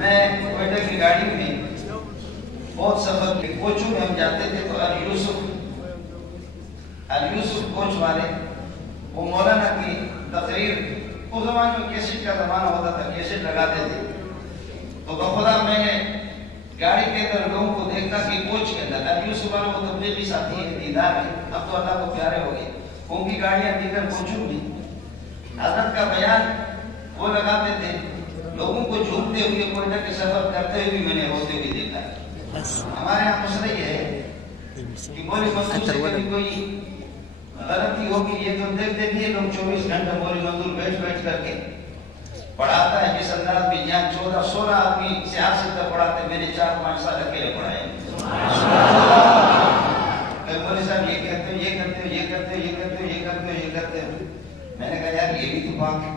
میں کوئٹہ کی گاڑی میں بہت سفر کے کوچوں میں ہم جاتے تھے تو یوسف کوچ والے وہ مولانا کی تقریر اس زمانے میں کیسٹ کا زمانہ ہوتا تھا، کیسٹ لگاتے تھے، تو بخدا میں نے گاڑی کے اندر لوگوں کو دیکھا کہ کوچ کے اندر یوسف والا وہ تبلیغی ساتھی ہے، دیدار ہے، اب تو اللہ کو پیارے ہو گئے، ان کی گاڑیاں دیگر کوچوں میں حضرت کا بیان وہ لگاتے تھے، لوگوں کو جھومتے ہوئے کوئٹہ کے سفر کرتے ہوئے بھی میں نے ہوتے ہوئے دیکھا ہے۔ ہمارے یہاں مسئلہ یہ ہے کہ مولوی منظور سے کبھی کوئی غلطی ہوگی، یہ تو دیکھتے نہیں ہے لوگ 24 گھنٹے مولوی منظور بیٹھ کر کے پڑھاتا ہے، جس انداز میں یہاں 14-16 آدمی سیاست کا پڑھاتے، میں نے 4-5 سال اکیلے پڑھائے۔ مولوی صاحب یہ کہتے ہو، یہ کرتے ہو، یہ کرتے ہو، یہ کرتے ہو، یہ کرتے ہو، یہ کرتے ہو۔ میں نے کہا یار یہ بھی تو پاک ہے،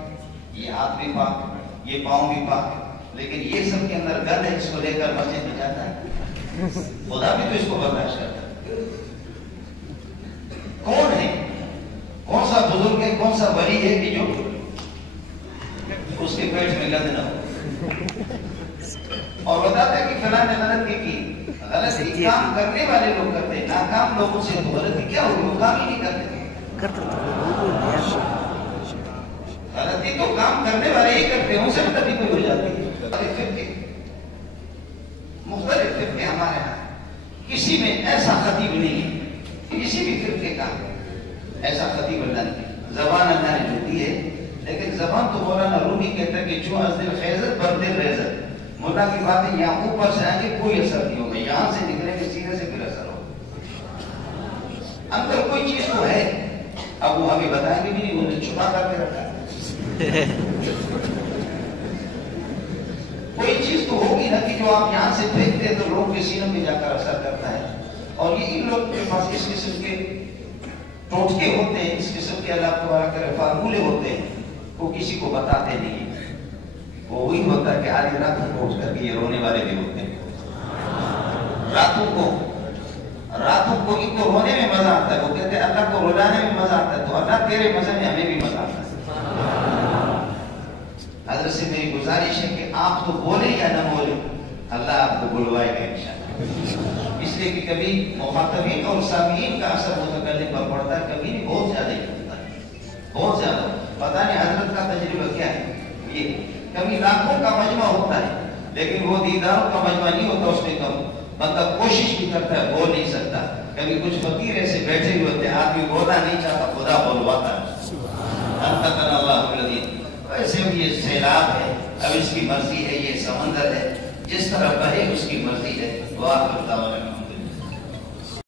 یہ ہاتھ بھی پاک ہے، یہ پاؤں بھی پاک ہے، لیکن یہ سب کے اندر گند ہے، اس کو لے کر مسجد میں جاتا ہے، خدا بھی تو اس کو برداشت کرتا ہے۔ کون ہے، کون سا بزرگ ہے، کون سا ولی ہے کہ جو اس کے پیٹ میں گند نہ ہو اور بتاتا ہے کہ فلاں نے غلطی کی، غلطی کام کرنے والے لوگ کرتے ہیں، ناکام لوگوں سے تو غلطی کیا ہوگی، وہ کام ہی نہیں کرتے، غلطی تو کام کرنے والے ہی کرتے ہیں، ان سے غلطی کوئی ہو جاتی ہے۔ مختلف فرقے ہمارے یہاں، کسی میں ایسا خطیب نہیں ہے، کسی بھی فرقے کا ایسا خطیب اللہ نہیں، زبان اللہ نے جو دی ہے، لیکن زبان تو مولانا رومی کہتا ہے کہ جو از دل خیزت بر دل ریزت، مولا کی باتیں یہاں اوپر سے آئیں گے کوئی اثر نہیں ہوگا، یہاں سے نکلیں گے سینے سے پھر اثر ہوگا، اندر کوئی چیز تو ہے، اب وہ ہمیں بتائیں گے بھی نہیں، وہ نے چھپا کر کے رکھا ہے، کوئی چیز تو ہوگی نا کہ جو آپ یہاں سے پھینکتے ہیں تو لوگوں کے سینوں میں جا کر اثر کرتا ہے، اور یہ ان لوگوں کے پاس اس قسم کے ٹوٹکے ہوتے ہیں، اس قسم کے اللہ تعالیٰ کے فارمولے ہوتے ہیں، وہ کسی کو بتاتے نہیں ہیں، وہ وہی ہوتا ہے کہ آدھی رات کو اٹھ کر کے یہ رونے والے بھی ہوتے ہیں، راتوں کو ان کو رونے میں مزہ آتا ہے، وہ کہتے ہیں اللہ کو رلانے میں مزہ آتا ہے، تو اللہ تیرے مزے میں ہمیں بھی مزہ آتا ہے۔ حضرت سے میری گزارش ہے کہ آپ تو بولے یا نہ بولے، اللہ آپ کو بلوائے گا انشاءاللہ، اس لیے کہ کبھی مخاطبین اور سامعین کا اثر متکلم پر پڑتا ہے، کبھی نہیں، بہت زیادہ ہی ہوتا ہے، بہت زیادہ، پتہ نہیں حضرت کا تجربہ کیا ہے، یہ کبھی لاکھوں کا مجمع ہوتا ہے لیکن وہ دیداروں کا مجمع نہیں ہوتا، اس میں کم بندہ کوشش بھی کرتا ہے، بول نہیں سکتا، کبھی کچھ فقیر ایسے بیٹھے ہوئے ہوتے ہیں، آدمی بولنا نہیں چاہتا، خدا بولواتا ہے، انتقنا اللہ الذی، ایسے بھی یہ سیلاب ہے، اب اس کی مرضی ہے، یہ سمندر ہے، جس طرح بہے اس کی مرضی ہے، وآخر دعوانا